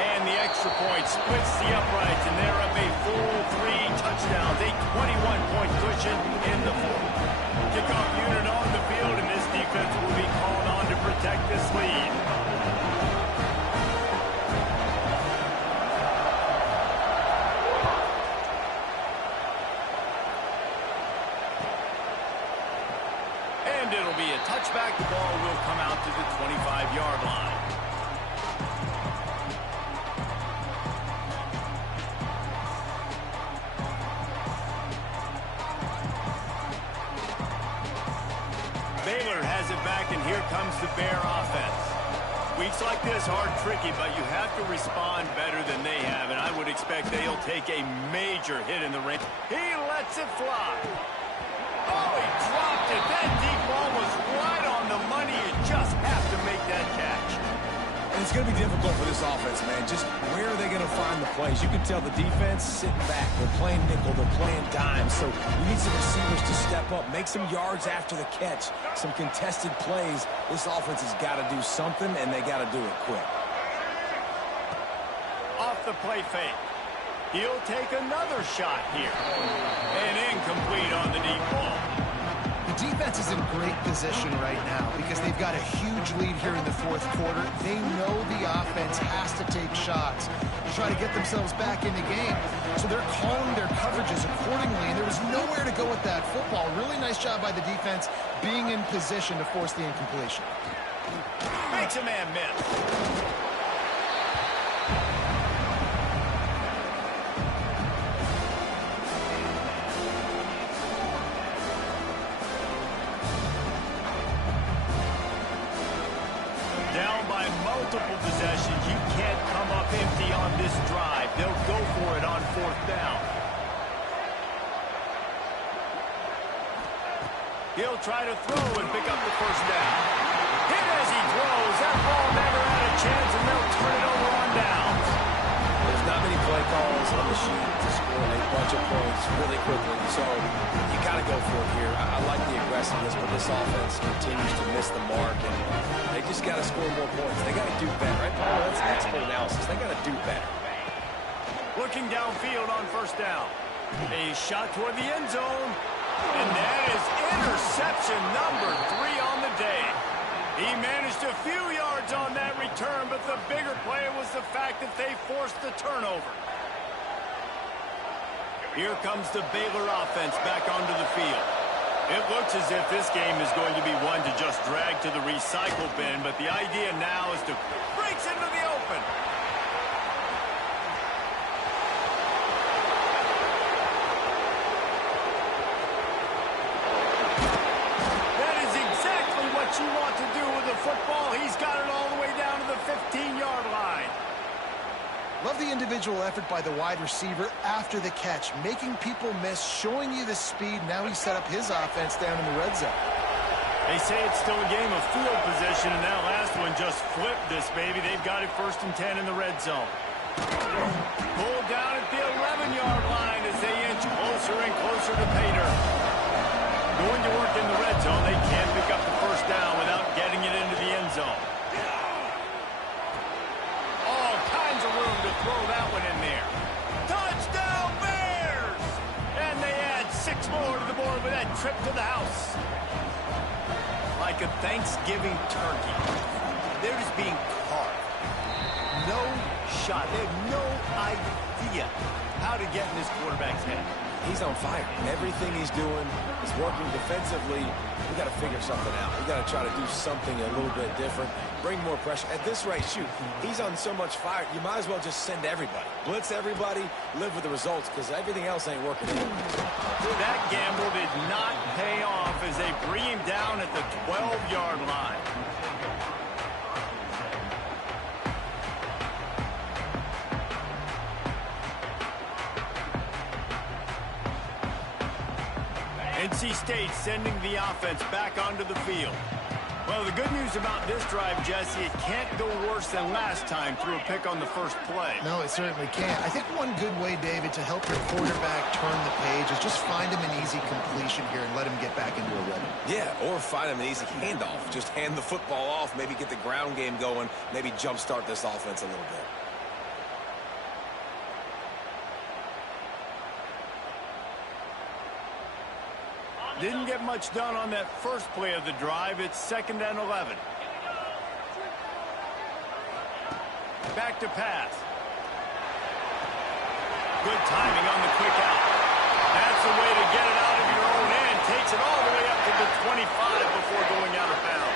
And the extra point splits the uprights, and they're up a full 3 touchdowns, a 21-point cushion in the fourth. Kickoff unit on the field, and this defense will be called on to protect this lead. And it'll be a touchback. The ball will come out to the 25-yard line. Baylor has it back, and here comes the Bear offense. Weeks like this are tricky, but you have to respond better than they have, and I would expect they'll take a major hit in the ring. He lets it fly. Oh, he dropped it. That deep ball was right on the money. You just have to make that catch. And it's going to be difficult for this offense, man. Just where are they going to find the plays? You can tell the defense sitting back. They're playing nickel. They're playing dime. So you need some receivers to step up, make some yards after the catch, some contested plays. This offense has got to do something, and they got to do it quick. Off the play fake. He'll take another shot here. And incomplete on the deep ball. The defense is in great position right now because they've got a huge lead here in the fourth quarter. They know the offense has to take shots to try to get themselves back in the game. So they're calling their coverages accordingly, and there was nowhere to go with that football. Really nice job by the defense being in position to force the incompletion. Makes a man miss. Multiple possessions. You can't come up empty on this drive. They'll go for it on 4th down. He'll try to throw and pick up the 1st down. Hit as he throws. That ball never had a chance, and they'll turn it over on downs. There's not many play calls on the sheet to score a bunch of points really quickly, so you got to go for it here. I like the aggressiveness, but this offense continues to miss the mark, and they just got to score more points. They got to do better, right, Paul? That's an expert analysis. They got to do better. Looking downfield on 1st down. A shot toward the end zone, and that is interception number 3 on the day. He managed a few yards on that return, but the bigger play was the fact that they forced the turnover. Here comes the Baylor offense back onto the field. It looks as if this game is going to be one to just drag to the recycle bin, but the idea now is to break into the open. That is exactly what you want to do with the football. He's got it all the way down to the 15-yard line. Love the individual effort by the wide receiver after the catch, making people miss, showing you the speed. Now he set up his offense down in the red zone. They say it's still a game of field position, and that last one just flipped this baby. They've got it 1st and 10 in the red zone. Pulled down at the 11-yard line as they inch closer and closer to Pater. Going to work in the red zone. They can't pick up the 1st down without getting it into the end zone. Room to throw that one in there. Touchdown Bears! And they add 6 more to the board with that trip to the house. Like a Thanksgiving turkey, they're just being carved. No shot. They have no idea how to get in this quarterback's head. He's on fire. Everything he's doing is working defensively. We got to figure something out. We got to try to do something a little bit different. Bring more pressure. At this rate, shoot, he's on so much fire, you might as well just send everybody. Blitz everybody, live with the results, because everything else ain't working anymore. That gamble did not pay off as they bring him down at the 12-yard line. NC State sending the offense back onto the field. Well, the good news about this drive, Jesse, it can't go worse than last time through a pick on the first play. No, it certainly can't. I think one good way, David, to help your quarterback turn the page is just find him an easy completion here and let him get back into a rhythm. Yeah, or find him an easy handoff. Just hand the football off, maybe get the ground game going, maybe jumpstart this offense a little bit. Didn't get much done on that first play of the drive. It's 2nd and 11. Back to pass. Good timing on the quick out. That's the way to get it out of your own end. Takes it all the way up to the 25 before going out of bounds.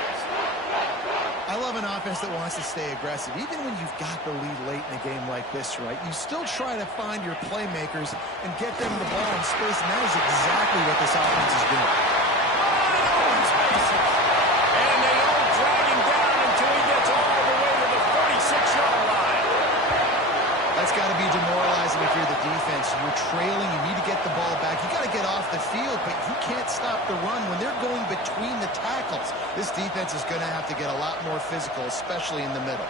I love an offense that wants to stay aggressive. Even when you've got the lead late in a game like this, right, you still try to find your playmakers and get them the ball in space, and that is exactly what this offense is doing. And they don't drag him down until he gets all the way to the 46-yard line. That's got to be demoralizing if you're the defense. You're trailing. You need to get the ball back. You got to get off the field, but you can't stop the run when they're going between the tackles. This defense is going to have to get a lot more physical, especially in the middle.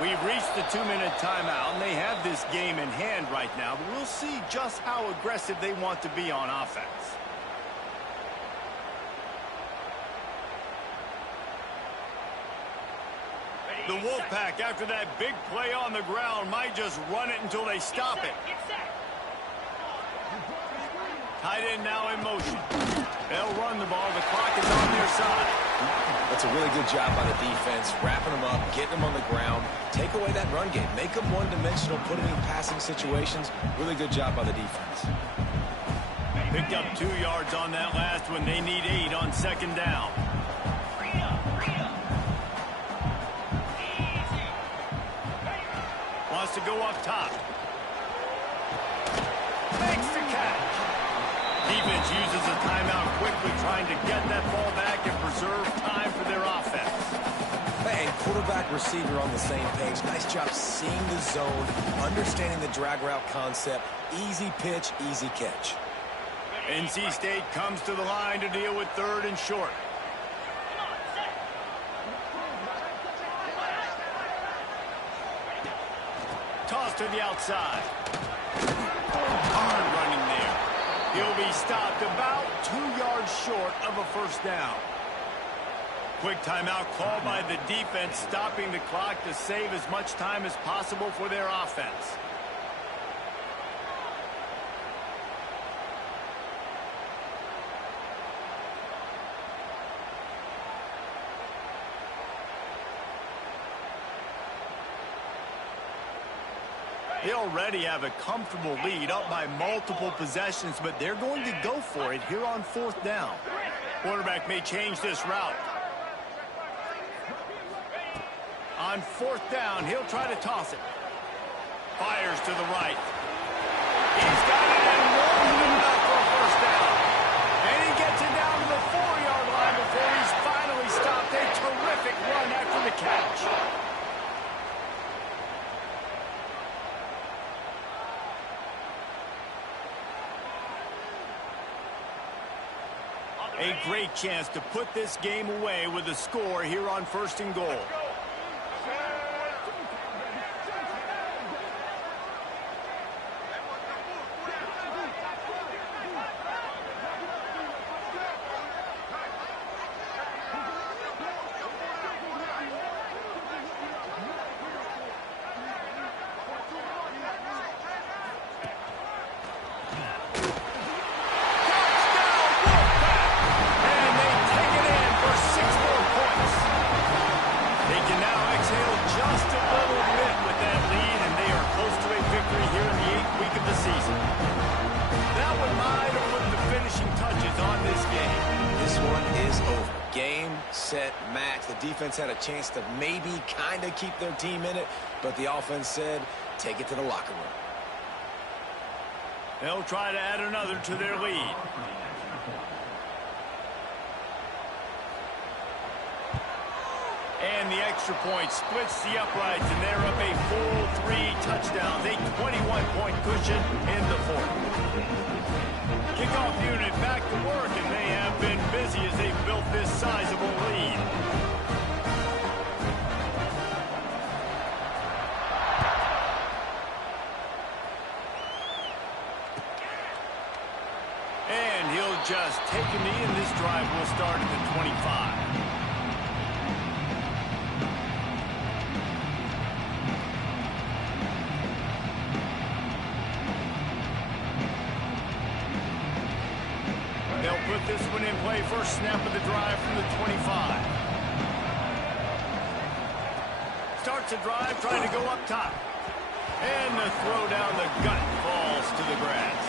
We've reached the 2-minute timeout, and they have this game in hand right now, but we'll see just how aggressive they want to be on offense. The Wolfpack, after that big play on the ground, might just run it until they stop it. Tight end now in motion. They'll run the ball. The clock is on their side. That's a really good job by the defense, wrapping them up, getting them on the ground. Take away that run game. Make them one-dimensional, put them in passing situations. Really good job by the defense. Picked up 2 yards on that last one. They need 8 on 2nd down. Wants to go up top. Makes the catch. Defense uses a timeout quickly, trying to get that ball back and preserve time for their offense. And quarterback receiver on the same page. Nice job seeing the zone, understanding the drag route concept. Easy pitch, easy catch. NC State comes to the line to deal with 3rd and short. Toss to the outside. Hard running there. He'll be stopped about 2 yards short of a first down. Quick timeout called by the defense, stopping the clock to save as much time as possible for their offense. They already have a comfortable lead, up by multiple possessions, but they're going to go for it here on 4th down. Quarterback may change this route. On 4th down, he'll try to toss it. Fires to the right. He's got it in more than enough for a first down. And he gets it down to the 4-yard line before he's finally stopped. A terrific run after the catch. A great chance to put this game away with a score here on 1st and goal. defense had a chance to maybe kind of keep their team in it, but the offense said, take it to the locker room. They'll try to add another to their lead. And the extra point splits the uprights, and they're up a full 3 touchdowns, a 21-point cushion in the fourth. Kickoff unit back to work, and they have been busy as they've built this sizable lead. And he'll just take a knee, and this drive will start at the 25. They'll put this one in play. First snap of the drive from the 25. Starts the drive, trying to go up top. And the throw down the gut falls to the grass.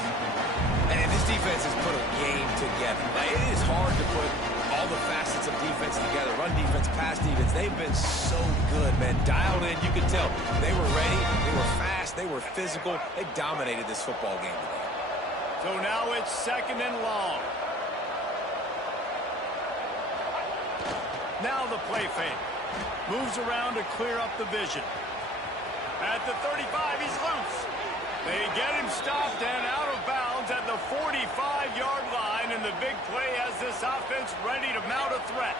And this defense has put a game together. Now, it is hard to put all the facets of defense together. Run defense, pass defense. They've been so good, man. Dialed in, you could tell. They were ready. They were fast. They were physical. They dominated this football game today. So now it's 2nd and long. Now the play fake. Moves around to clear up the vision. At the 35, he's loose. They get him stopped and out of bounds at the 45-yard line, and the big play has this offense ready to mount a threat.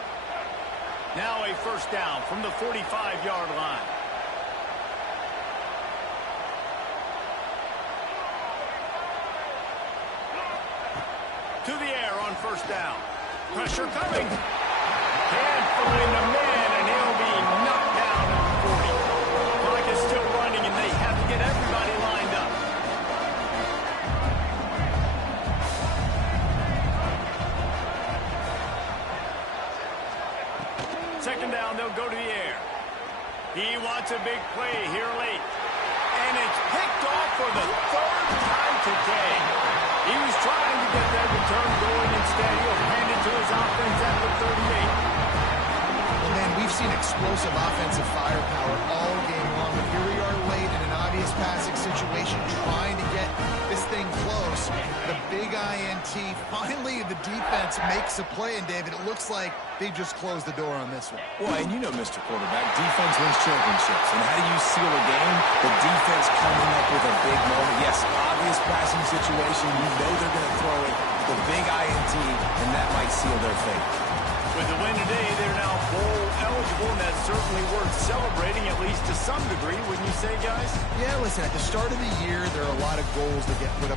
Now a first down from the 45-yard line. To the air on first down. Pressure coming. Can't find a man, and he'll be knocked down at the 40. The clock is still running, and they have to get everybody lined up. Second down, they'll go to the air. He wants a big play here late. And it's picked off for the 3rd time today. He was trying to get that return going. Instead, he'll hand it to his offense at the 38. Well, man, we've seen explosive offensive firepower all game long, but here we are late in an obvious passing situation, trying to get this thing close. The big INT, finally the defense makes a play, and David, it looks like they just closed the door on this one. Well, and you know, Mr. Quarterback, defense wins championships. And how do you seal a game? The defense coming up with a big moment. Yes, obvious passing situation. You know they're going to throw it. The big INT, and that might seal their fate. With the win today, they're now bowl eligible, and that's certainly worth celebrating, at least to some degree, wouldn't you say, guys? Yeah, listen, at the start of the year, there are a lot of goals that get put up